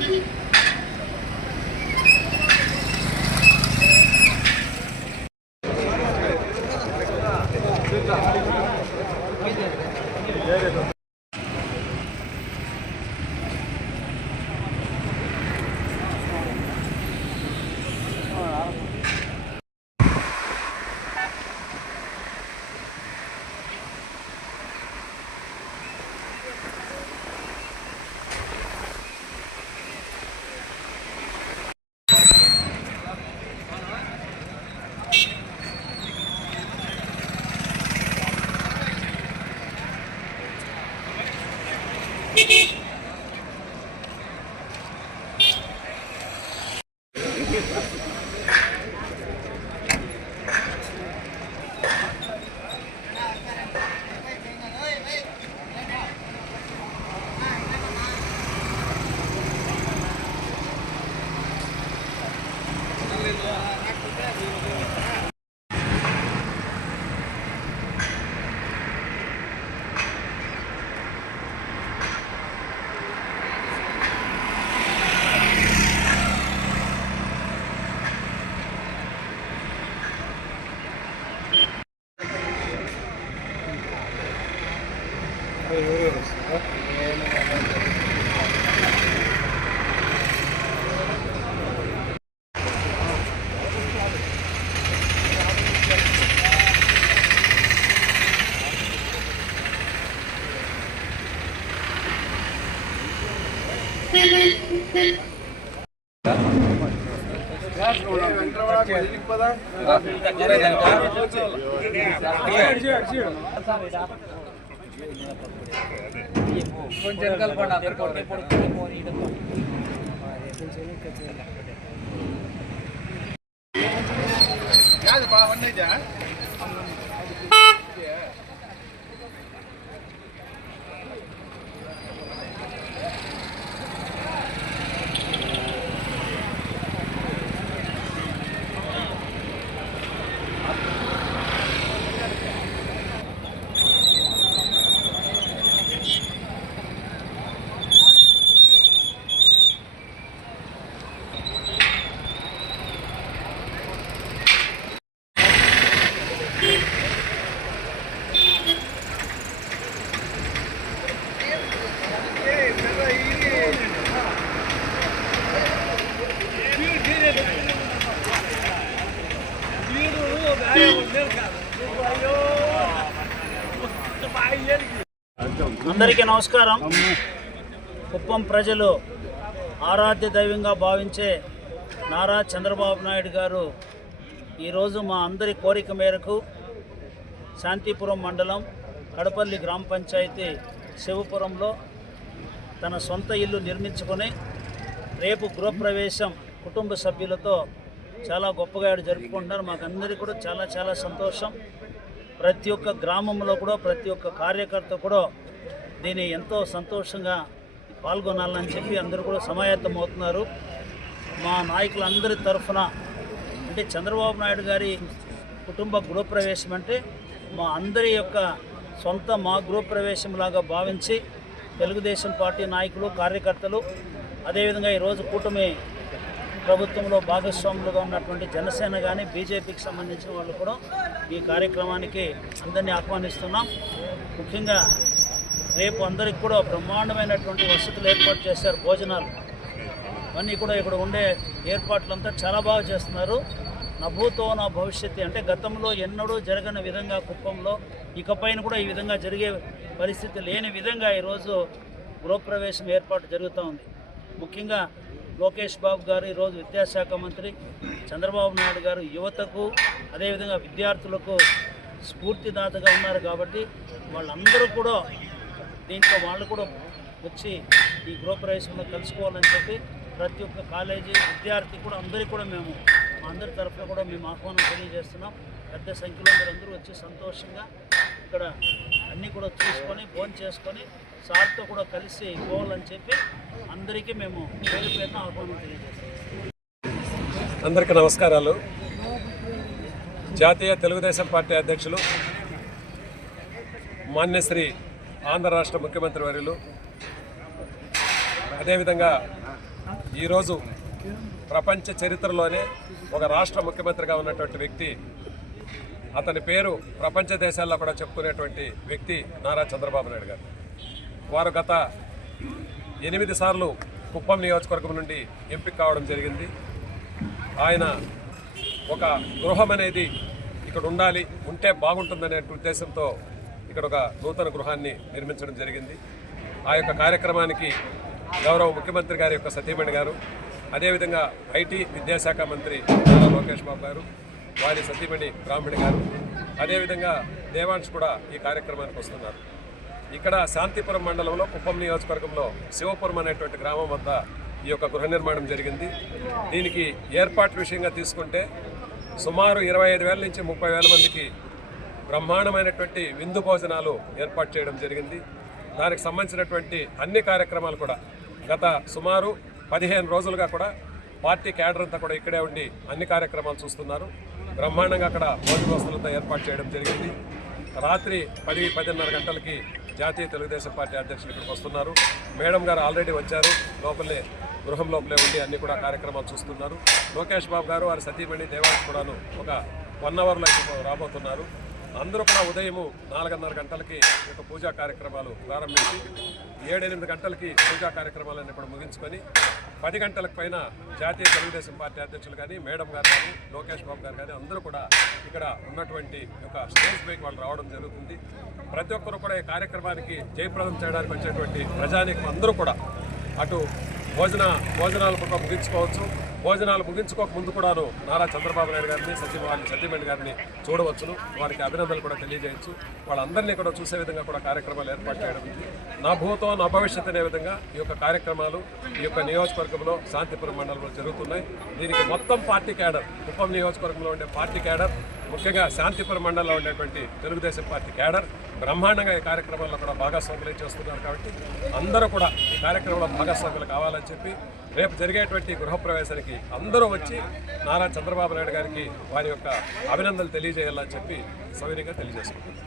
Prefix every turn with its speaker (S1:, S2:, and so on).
S1: Thank you. Hehehe Yeah, yeah, yeah. కొంచెం కలపండి అక్కడ
S2: అందరికీ నమస్కారం. కుప్పం ప్రజలు ఆరాధ్య దైవంగా భావించే నారా చంద్రబాబు నాయుడు గారు ఈరోజు మా అందరి కోరిక మేరకు శాంతిపురం మండలం కడపల్లి గ్రామ పంచాయతీ శివపురంలో తన సొంత ఇల్లు నిర్మించుకొని రేపు గృహప్రవేశం కుటుంబ సభ్యులతో చాలా గొప్పగా ఆడు జరుపుకుంటున్నారు. మాకు అందరికీ కూడా చాలా చాలా సంతోషం. ప్రతి ఒక్క గ్రామంలో కూడా ప్రతి ఒక్క కార్యకర్త కూడా దీన్ని ఎంతో సంతోషంగా పాల్గొనాలని చెప్పి అందరూ కూడా సమాయత్తం అవుతున్నారు. మా నాయకులందరి తరఫున అంటే చంద్రబాబు నాయుడు గారి కుటుంబ గృహప్రవేశం అంటే మా అందరి యొక్క సొంత మా గృహప్రవేశంలాగా భావించి తెలుగుదేశం పార్టీ నాయకులు కార్యకర్తలు అదేవిధంగా ఈరోజు కూటమి ప్రభుత్వంలో భాగస్వాములుగా ఉన్నటువంటి జనసేన కానీ బీజేపీకి సంబంధించిన వాళ్ళు కూడా ఈ కార్యక్రమానికి అందరినీ ఆహ్వానిస్తున్నాం. ముఖ్యంగా రేపు అందరికి కూడా బ్రహ్మాండమైనటువంటి వసతులు ఏర్పాటు చేశారు భోజనాలు. అన్నీ కూడా ఇక్కడ ఉండే ఏర్పాట్లంతా చాలా బాగా చేస్తున్నారు. నభూతో నా భవిష్యత్తు అంటే గతంలో ఎన్నడూ జరగని విధంగా కుప్పంలో ఇకపైన కూడా ఈ విధంగా జరిగే పరిస్థితి లేని విధంగా ఈరోజు గృహప్రవేశం ఏర్పాటు జరుగుతూ ఉంది. ముఖ్యంగా లోకేష్ బాబు గారు ఈరోజు విద్యాశాఖ మంత్రి చంద్రబాబు నాయుడు గారు యువతకు అదేవిధంగా విద్యార్థులకు స్ఫూర్తిదాతగా ఉన్నారు కాబట్టి వాళ్ళందరూ కూడా దీంట్లో వాళ్ళు కూడా వచ్చి ఈ గృహప్రవేశంలో కలుసుకోవాలని చెప్పి ప్రతి ఒక్క కాలేజీ విద్యార్థి కూడా అందరికీ కూడా మేము అందరి తరఫున కూడా మేము ఆహ్వానం తెలియజేస్తున్నాం. పెద్ద సంఖ్యలో మీరందరూ వచ్చి సంతోషంగా ఇక్కడ అన్నీ కూడా చూసుకొని ఫోన్ చేసుకొని సార్తో కూడా కలిసి పోవాలని చెప్పి అందరికీ మేము పేరు పేరున ఆహ్వానం తెలియజేస్తున్నాం.
S3: అందరికీ నమస్కారాలు. జాతీయ తెలుగుదేశం పార్టీ అధ్యక్షులు మాన్యశ్రీ ఆంధ్ర రాష్ట్ర ముఖ్యమంత్రి వర్యులు. అదేవిధంగా ఈరోజు ప్రపంచ చరిత్రలోనే ఒక రాష్ట్ర ముఖ్యమంత్రిగా ఉన్నటువంటి వ్యక్తి అతని పేరు ప్రపంచ దేశాల్లో కూడా చెప్పుకునేటువంటి వ్యక్తి నారా చంద్రబాబు నాయుడు గారు. వారు గత ఎనిమిది సార్లు కుప్పం నియోజకవర్గం నుండి ఎంపిక కావడం జరిగింది. ఆయన ఒక గృహం అనేది ఇక్కడ ఉండాలి ఉంటే బాగుంటుందనే ఉద్దేశంతో ఇక్కడ ఒక నూతన గృహాన్ని నిర్మించడం జరిగింది. ఆ యొక్క కార్యక్రమానికి గౌరవ ముఖ్యమంత్రి గారి యొక్క సతీమణి గారు అదేవిధంగా ఐటీ విద్యాశాఖ మంత్రి నారా లోకేష్ బాబు గారు వారి సతీమణి బ్రాహ్మణి గారు అదేవిధంగా దేవాంశ్ కూడా ఈ కార్యక్రమానికి వస్తున్నారు. ఇక్కడ శాంతిపురం మండలంలో కుప్పం నియోజకవర్గంలో శివపురం అనేటువంటి గ్రామం వద్ద ఈ యొక్క గృహ నిర్మాణం జరిగింది. దీనికి ఏర్పాటు విషయంగా తీసుకుంటే సుమారు ఇరవై ఐదు వేల నుంచి ముప్పై వేల మందికి బ్రహ్మాండమైనటువంటి విందు భోజనాలు ఏర్పాటు చేయడం జరిగింది. దానికి సంబంధించినటువంటి అన్ని కార్యక్రమాలు కూడా గత సుమారు పదిహేను రోజులుగా కూడా పార్టీ క్యాడర్ అంతా కూడా ఇక్కడే ఉండి అన్ని కార్యక్రమాలు చూస్తున్నారు. బ్రహ్మాండంగా అక్కడ భోజన వసతులతో ఏర్పాటు చేయడం జరిగింది. రాత్రి పది పదిన్నర గంటలకి జాతీయ తెలుగుదేశం పార్టీ అధ్యక్షులు ఇక్కడికి వస్తున్నారు. మేడం గారు ఆల్రెడీ వచ్చారు. లోపలే గృహం లోపలే ఉండి అన్ని కూడా కార్యక్రమాలు చూస్తున్నారు. లోకేష్ బాబు గారు వారి సతీమణి దేవాంశ్ కూడాను ఒక వన్ అవర్లో రాబోతున్నారు. అందరూ కూడా ఉదయము నాలుగున్నర గంటలకి యొక్క పూజా కార్యక్రమాలు ప్రారంభించి ఏడెనిమిది గంటలకి పూజా కార్యక్రమాలన్నీ కూడా ముగించుకొని పది గంటలకు పైన జాతీయ తెలుగుదేశం పార్టీ అధ్యక్షులు కానీ మేడం గారు కానీ లోకేష్ బాబు గారు కానీ అందరూ కూడా ఇక్కడ ఉన్నటువంటి ఒక స్టేజ్ పైకి వాళ్ళు రావడం జరుగుతుంది. ప్రతి ఒక్కరు కూడా ఈ కార్యక్రమానికి జయప్రదం చేయడానికి వచ్చేటువంటి ప్రజానీకం అందరూ కూడా అటు భోజన భోజనాలు కూడా ముగించుకోవచ్చు. భోజనాలు ముగించుకోక ముందు కూడాను నారా చంద్రబాబు నాయుడు గారిని సత్యవారి సత్యమణి గారిని చూడవచ్చును. వారికి అభినందనలు కూడా తెలియజేయచ్చు. వాళ్ళందరినీ కూడా చూసే విధంగా కూడా కార్యక్రమాలు ఏర్పాటు చేయడం నా భూతం నా భవిష్యత్ అనే విధంగా ఈ యొక్క కార్యక్రమాలు ఈ యొక్క నియోజకవర్గంలో శాంతిపురం మండలంలో జరుగుతున్నాయి. దీనికి మొత్తం పార్టీ క్యాడర్ కుప్పం నియోజకవర్గంలో ఉండే పార్టీ క్యాడర్ ముఖ్యంగా శాంతిపురం మండలంలో ఉండేటువంటి తెలుగుదేశం పార్టీ క్యాడర్ బ్రహ్మాండంగా ఈ కార్యక్రమంలో కూడా భాగస్వాములు చేస్తున్నారు కాబట్టి అందరూ కూడా ఈ కార్యక్రమంలో భాగస్వాములు కావాలని చెప్పి రేపు జరిగేటువంటి గృహప్రవేశానికి అందరూ వచ్చి నారా చంద్రబాబు నాయుడు గారికి వారి యొక్క అభినందనలు తెలియజేయాలని చెప్పి సవినీగా తెలియజేసుకుంటున్నారు